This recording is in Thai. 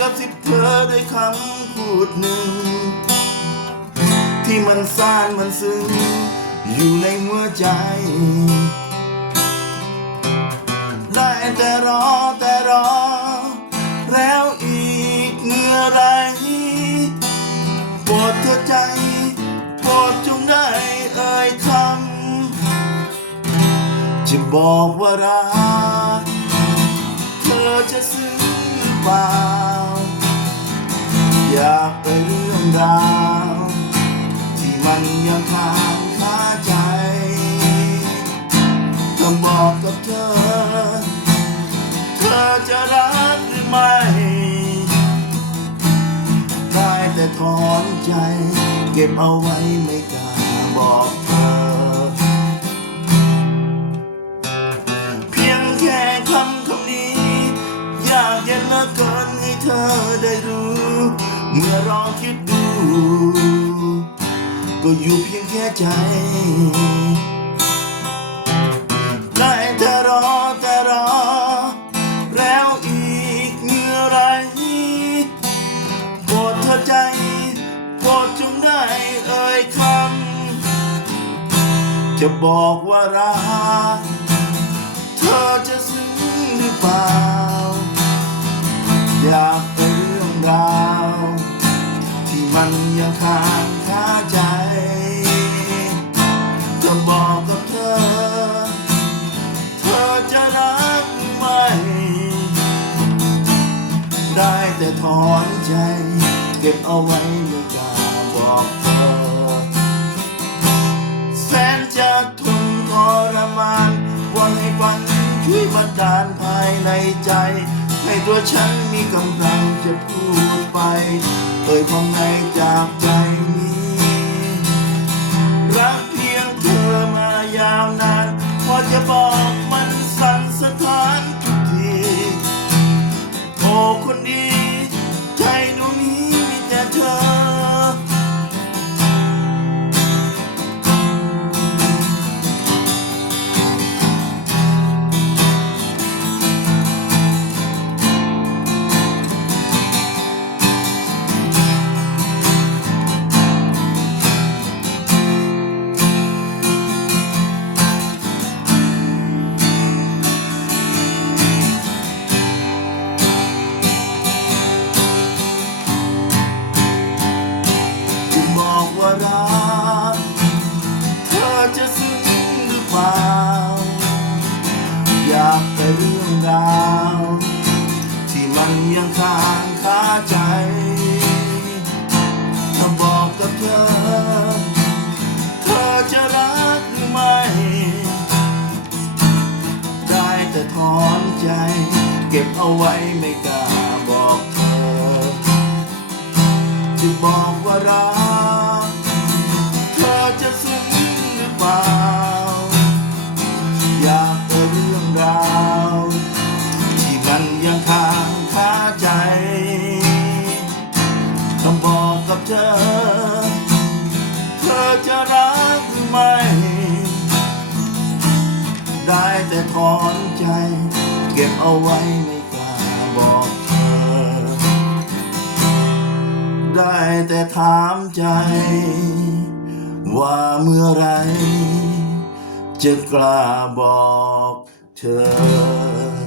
กับสิบเธอด้วยคำพูดหนึ่ง ที่มันซ่านมันซึ้งอยู่ในหัวใจ ได้แต่รอแต่รอ แล้วอีกเมื่อไรปรดเธอใจปรดจงได้เอ่ยคำจะบอกว่ารัก เธอจะซึ้งเปล่าอยาก ราวที่มันยังค้างคาใจถ้าบอกกับเธอ เธอจะรักหรือไม่ ได้แต่ถอนใจ เก็บเอาไว้ไม่กล้าบอกเธอ ก็อยู่เพียงแค่ใจได้แต่รอแต่รอ แล้วอีกเมื่อไรโปรดเธอใจโปรดจงได้เอ่ยคำจะบอกว่ารักเธอจะซึ้งหรือเปล่าอยาก มันยังค้างคาใจจะบอกกับเธอ เธอจะรักไหม ได้แต่ถอนใจ เก็บเอาไว้ไม่กล้าบอกเธอ แสนจะทนทรมานวังให้ฝันช่วยบันดาลภายในใจ ให้ตัวฉันมีกำลังจะพูดไป อ่ยความในจากใจนี้ รักเพียงเธอมายาวนาน พอจะบอกมันสั่นสะท้านทุกทีโอ้คนดี ใจ เก็บเอาไว้ไม่กล้าบอกเธอจะบอกว่ารัก เธอจะซึ้งหรือเปล่า อยากเอ่ยเรื่องราว ที่มันยังค้างคาใจ ต้องบอกกับเธอ เธอจะรักหรือไม่ ได้แต่ถอน บเอาไว้ไม่กล้าบอกเธอ ได้แต่ถามใจ ว่าเมื่อไร จะกล้าบอกเธอ